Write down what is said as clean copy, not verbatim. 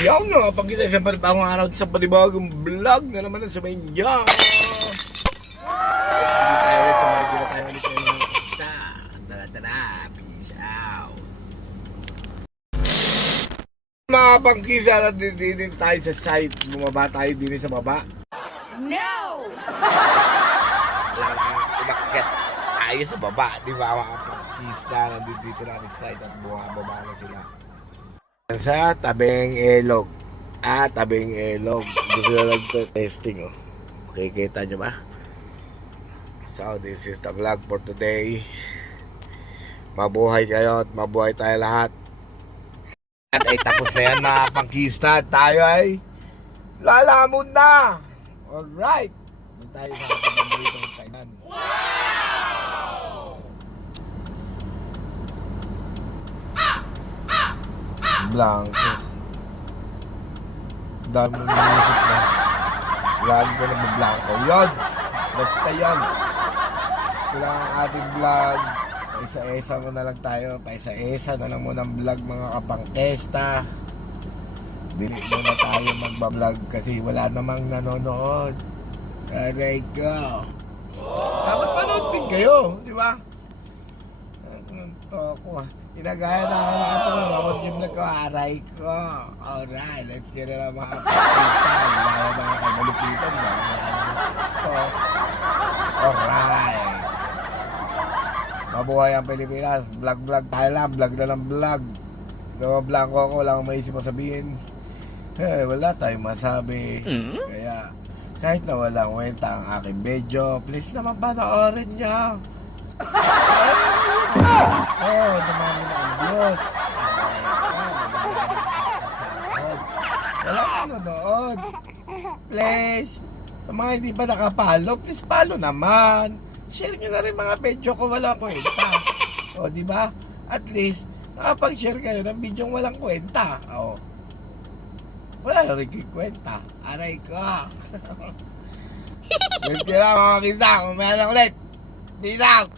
Yaw na, pagkita sa panibagong araw sa panibagong vlog na naman sa Maynila. Hindi tayo ulit sa mga isa. Tara, peace out. Mga pangkisa na din tayo sa site. Bumaba tayo din sa baba. No! Umakyat tayo sa baba. Di ba mga pangkisa na dito namin sa site at bumaba na sila. Sa tabing ilog. Tabing ilog. Gusto na lang ito testing, oh. Okay, kita nyo ba? So, this is the vlog for today. Mabuhay kayo at mabuhay tayo lahat. At ay tapos na yan mga pangkista. Tayo ay lalamon na. Alright. Doon tayo sa ating ng kainan. Blanco. Dami mong music na. Lagi ko na blanco. Yun! Basta yun. Ito lang ang ating vlog. Paisa-isa mo na lang tayo. Paisa-isa na lang muna ang vlog mga kapangkesta. Dili muna tayo magbablog kasi wala namang nanonood. Aray ko. Dapat panood din kayo. Di ba? Ito ako. Inagaya na ako nakatulong yung vlog ko, aray ko. Alright, let's get it on mga kapatista. Laya na ako malupitan na. Alright. Mabuhay ang Pilipinas. Vlog tayo lang. Vlog na lang vlog. So, blanco ako. Wala akong maisip masabihin. Wala tayong masabi. Kaya, kahit na walang kwenta ang aking video, please naman panoorin nyo. Dumami na ang Diyos. Wala ka nanonood. Please. Sa mga hindi pa nakapalo, please follow naman. Share nyo na rin mga video ko walang kwenta. O, diba? At least, nakapag-share kayo ng video walang kwenta. O. Wala na rin kwenta. Aray ko. Let's get out mga kita. Kumaya na ulit. Peace out.